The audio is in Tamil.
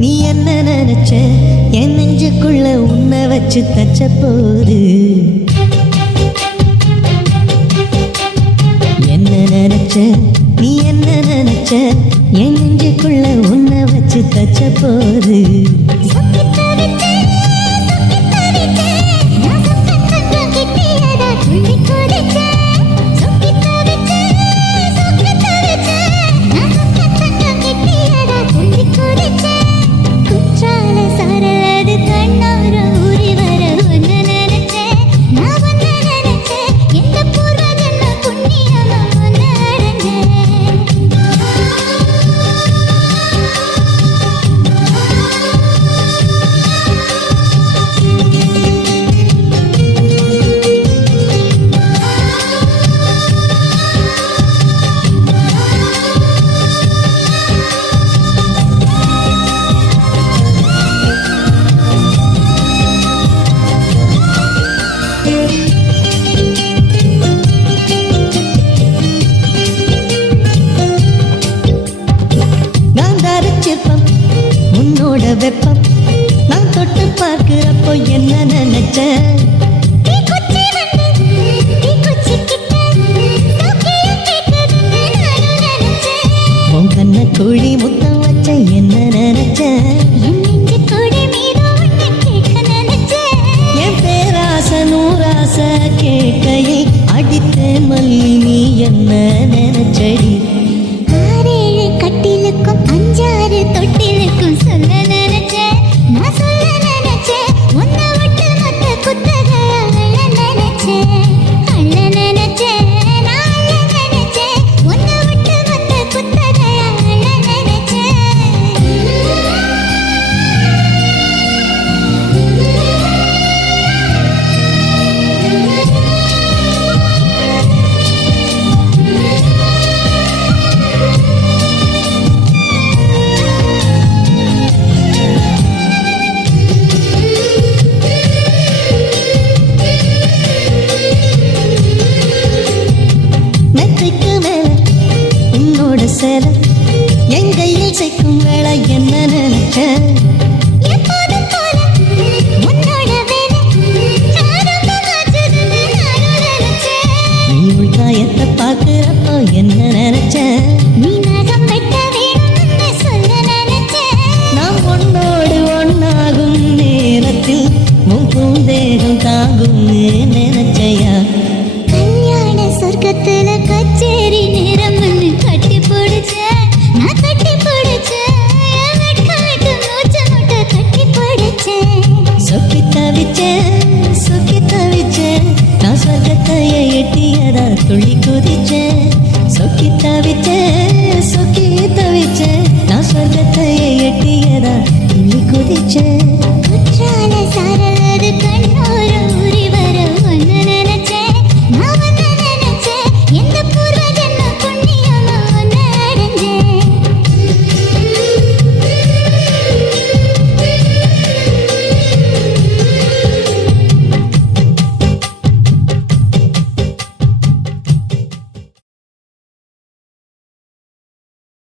நீ என்ன நினைச்ச என் நெஞ்சுக்குள்ள உன்னை வச்சு தச்ச போது என்ன நினைச்ச நீ என்ன நினைச்ச என் நெஞ்சுக்குள்ள உன்னை வச்சு தச்ச போது உன்னோட வெப்பம் நான் தொட்டு பார்க்கிறப்போ என்ன நினைச்சேன் உன் கண்ண குழி முத்தம் வச்ச என்ன நினைச்சேன் என் பேராசை நூறாசை கேட்கையை அடித்தேன் மல்லி நீ என்ன நினைச்சடி கட்டிலுக்கும் 5-6 தொட்டிலுக்கும் சொல்ல நினைச்சேன் நான் சொல்ல நினைச்சேன் உன்னை விட்டு மொத்த குத்தகைய அள்ள நினைச்சேன் நான் அள்ள நினைச்சேன் உன்னை விட்டு மொத்த குத்தகைய அள்ள சேல என் கையில் சேர்க்கும் வேலை என்ன நினைச்சேன் நீ உள்காயத்தை பார்க்கிறப்போ என்ன நினைச்சேன் நாம் ஒன்னோடு ஒன்னாகும் நேரத்தில் உன் பூந்தேகம் தாங்கும் நினைச்சையா கல்யாண சொர்க்கத்துல கச்சேரி நேரம் கட்டி பிடிச்சேன் நான் கட்டி பிடிச்சேன் கட்டி பிடிச்சேன் சொக்கி தவிச்சேன் நான் சொர்க்கத்தைய எட்டியதா துள்ளி குதிச்சேன் சொக்கி தவிச்சேன் நான் சொர்க்கத்தைய எட்டியதா துள்ளி குதிச்சேன்